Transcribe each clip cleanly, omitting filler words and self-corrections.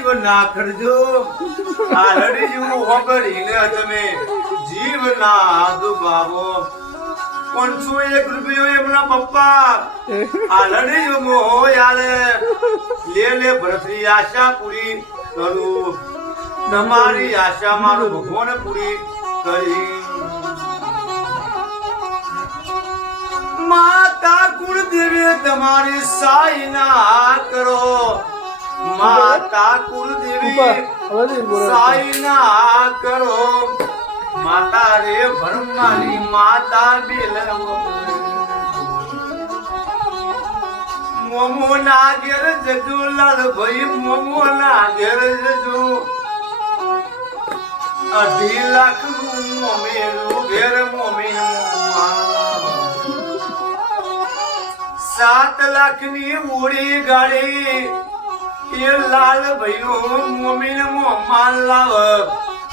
જીવ ના કરજો આલડી જેવું વગડીને તમે જીવ ના દુભાવો 501 રૂપિયો એમના પપ્પા આલડી જો મોહ આલે લે ભરતરી આશા પૂરી કરું તમારી આશા મારું ભગવાન પૂરી કરી માતા કુળદેવી તમારી સાઈ ના કરો માતા કુળદેવી સાઈ ના કરો માતા રે ભરમાની માતા બેલવ મોમો ના ઘેર જજો લાલ ભાઈ મોમો ના ઘેર જજો 2.5 લાખ નું મોમેરું ઘેર મોમેરું 7 લાખ ની ઉડી ગાડી એ લાલ ભાઈનો મોમીન મોમાન લાવ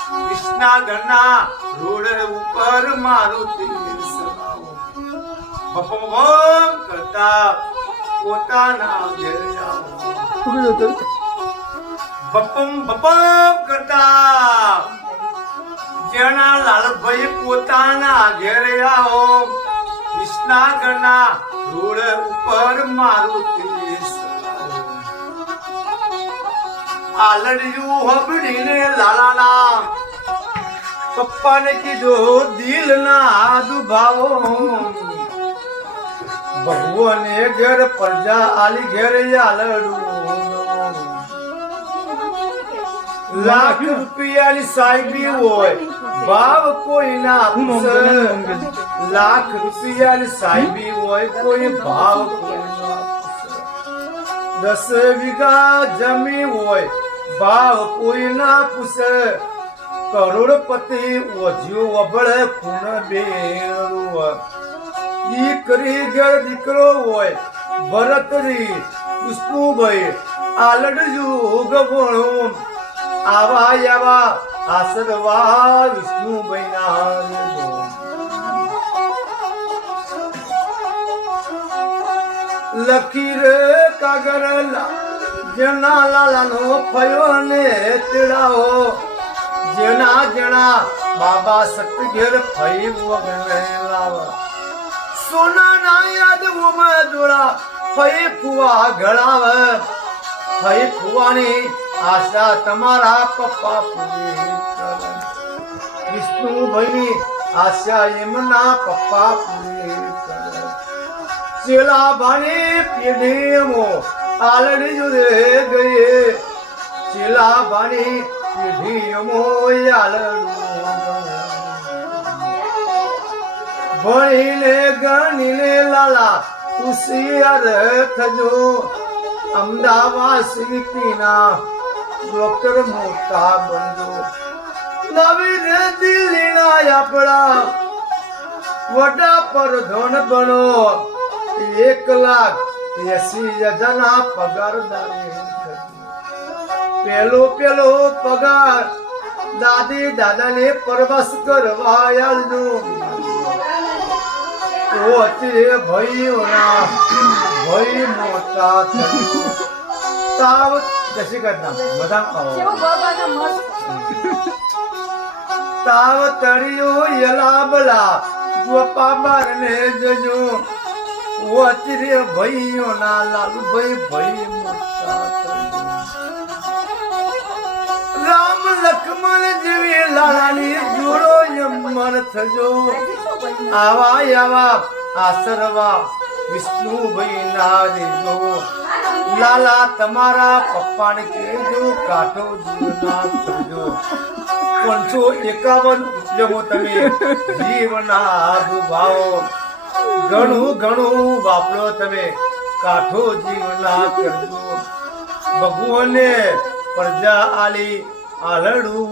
કૃષ્ણા ગના રોડ ઉપર મારુતિ સલાવો બપમ કરતા પોતાના ઘેર આવો બપમ કરતા જેના લાલભાઈ પોતાના ઘેર આવો કૃષ્ણા ગના રોડ ઉપર મારુતિ આલડિયું હબડીને લાલાના પપ્પાને કીધું દિલ ના દુભાવો ભગવાને ઘેર પ્રજા આલી ઘેર આલડું લાખ રૂપિયાની સાહેબી હોય ભાવ કોઈ ના પૂછે લાખ રૂપિયાની સાહેબી હોય કોઈ ભાવ કોઈ ના પૂછે 10 વીઘા જમીન હોય ભાવ કોઈ ના પૂછે કરોડપતિ ઓજ્યો વબળે ખૂણ બેરું દીકરી ઘર દીકરો હોય ભરતરી પુષ્પુભાઈ આલડજુ ગવણું આવા આવા આશરવા વિષ્ણુભાઈ ના લખી રે કાગર જેના લાલાનો ફયો ને તેડાવો જેના જણા બાબા સત ઘેર ફઈ વગને લાવા સોના ના યાદ ઉમા દોડા ફઈ ફુવા ઘડાવ ફઈ ફુવાની આશા તમારા પપ્પા પૂરી કરે વિષ્ણુભાઈની આશા એમના પપ્પા પૂરી કરે ચેલા ભાની પેઢીમો આલડી જુદે ગયે ચેલા ભાની પેઢીમો આલડું ભણીને ગણીને લાલા હોશિયાર થજો અમદાવાદ સિટીના ડોક્ટર મોટા બનજો નવી રે દિલ્હીના આપણા વડા પ્રધાન બનો 1,80,000 પગારદાર પેલો પગાર દાદી દાદાને પ્રવાસ કરવા આવજો ભાઈઓના ભાઈ મોટા થજો તાવ કશી કરતા મજા તાવ તળિયો યલાબલા ગોપા બારને જજો ઓચરે ભાઈઓના લાલુભાઈ ભાઈ મોટા થજો રામ લક્ષ્મણ જેવી લાલાની જોડો યમર થજો આવા આવા આશરવા વિષ્ણુભાઈ ના દેજો લાલા તમારા પપ્પાને કહેજો કાઠો જીવના થજો 551 રૂપિયા તમે જીવના દુભાવો ઘણું વાપરો તમે કાઠો જીવના કરજો ભગવાને પ્રજા આલી આલડું